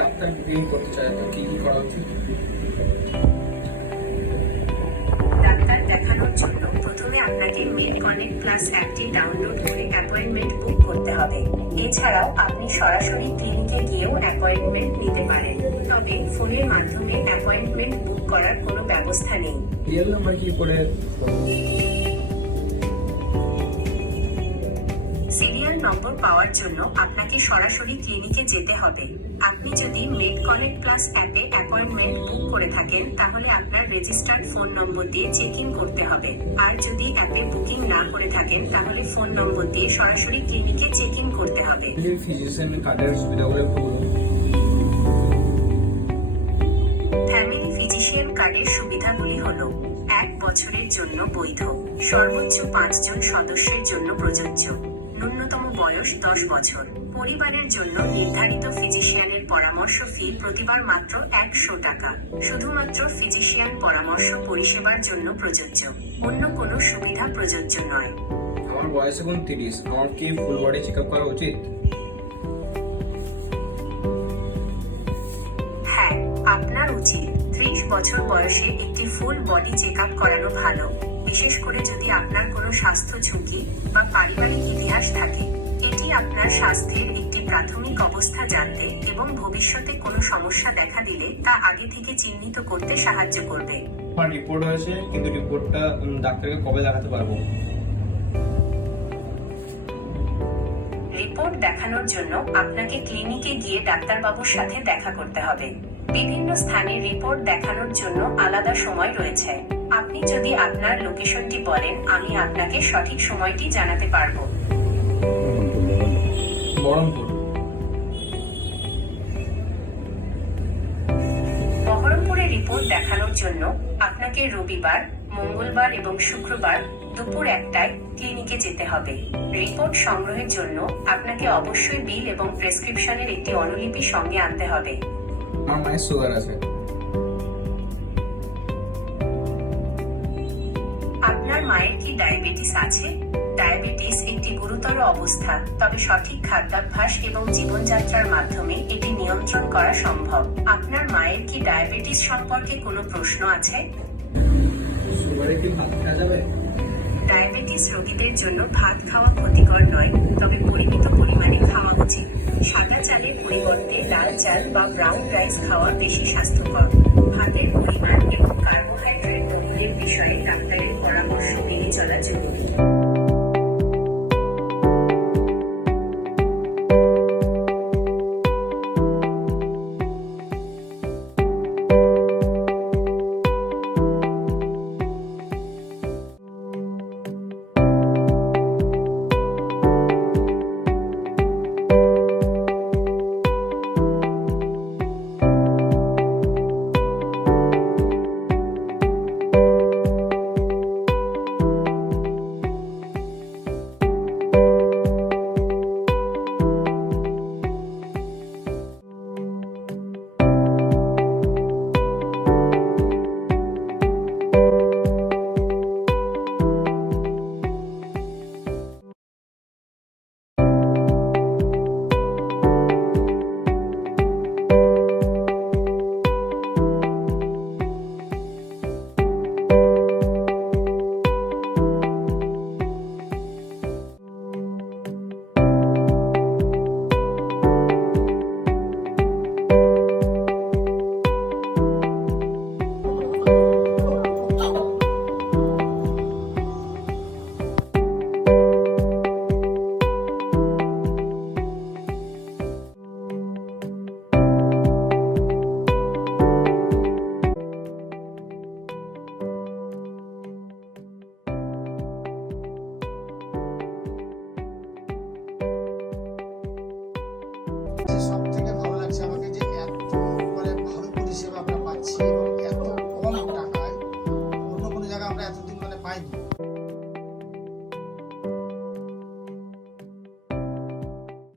Doctor booking করতে চাই তো কি কি করা উচিত? ডাক্তার দেখানোর জন্য প্রথমে আপনাকে মেড কনেক্ট প্লাস অ্যাপটি ডাউনলোড করে অ্যাপয়েন্টমেন্ট বুক করতে হবে। এছাড়াও আপনি সরাসরি ক্লিনিকে গিয়েও অ্যাপয়েন্টমেন্ট নিতে পারেন। তবে ফোনের মাধ্যমে অ্যাপয়েন্টমেন্ট বুক করার কোনো ব্যবস্থা নেই। রিয়েল নাম্বার কি করে? নম্বর পাওয়ার জন্য আপনাকে সরাসরি ক্লিনিকে যেতে হবে। আপনি যদি মেড কনেক্ট প্লাস অ্যাপে অ্যাপয়েন্টমেন্ট বুক করে থাকেন তাহলে আপনার রেজিস্টার্ড ফোন নম্বর দিয়ে চেক ইন করতে হবে। আর যদি অ্যাপে বুকিং না করে থাকেন তাহলে ফোন নম্বর দিয়ে সরাসরি ক্লিনিকে চেক ইন করতে হবে। ফ্যামিলি ফিজিশিয়ান কার্ডের সুবিধাগুলি হল এক বছরের জন্য বৈধ সর্বোচ্চ পাঁচজন সদস্যের জন্য প্রযোজ্য ন্যূনতম বয়স দশ বছর। পরিবারের জন্য নির্ধারিত ফিজিশিয়ানের পরামর্শ ফি প্রতিবার মাত্র একশো টাকা। শুধুমাত্র ফিজিশিয়ান পরামর্শ পরিষেবার জন্য প্রযোজ্য। অন্য কোনো সুবিধা প্রযোজ্য নয়। আমার বয়স এখন তিরিশ। আমার কি ফুল বডি চেক আপ করা উচিত? হ্যাঁ আপনার উচিত। ত্রিশ বছর বয়সে একটি ফুল বডি চেক আপ করানো ভালো। বিশেষ করে যদি আপনার কোনো স্বাস্থ্য ঝুঁকি বা পারিবারিক ইতিহাস থাকে। এটি আপনার স্বাস্থ্যের একটি প্রাথমিক অবস্থা জানতে এবং ভবিষ্যতে কোনো সমস্যা দেখা দিলে তা আগে থেকে চিহ্নিত করতে সাহায্য করবে। আমার রিপোর্ট হয়েছে কিন্তু রিপোর্টটা ডাক্তারকে কবে দেখাতে পারব? রিপোর্ট দেখানোর জন্য আপনাকে ক্লিনিকে গিয়ে ডাক্তারবাবুর সাথে দেখা করতে হবে। বিভিন্ন স্থানে রিপোর্ট দেখানোর জন্য আলাদা সময় রয়েছে। আপনি যদি আপনার লোকেশনটি বলেন আমি আপনাকে সঠিক সময়টি জানাতে পারব। বহরমপুর বহরমপুরে রিপোর্ট দেখানোর জন্য আপনাকে রবিবার মঙ্গলবার এবং শুক্রবার দুপুর একটায় ক্লিনিকে যেতে হবে। রিপোর্ট সংগ্রহের জন্য আপনাকে অবশ্যই বিল এবং প্রেসক্রিপশনের একটি অনুলিপি সঙ্গে আনতে হবে। আমার মায়ের সুগার আছে। মায়ের কি ডায়াবেটিস আছে। ডায়াবেটিস একটি গুরুতর অবস্থা, তবে সঠিক খাদ্যাভ্যাস এবং জীবনযাত্রার মাধ্যমে এটি নিয়ন্ত্রণ করা সম্ভব। আপনার মায়ের কি ডায়াবেটিস সম্পর্কে কোনো প্রশ্ন আছে? ডায়াবেটিস রোগীদের জন্য ভাত খাওয়া ক্ষতিকর নয়, তবে পরিমিত পরিমাণে খাওয়া উচিত। সাদা চালের পরিবর্তে লাল চাল বা ব্রাউন রাইস খাওয়া বেশি স্বাস্থ্যকর। সব থেকে ভালো লাগছে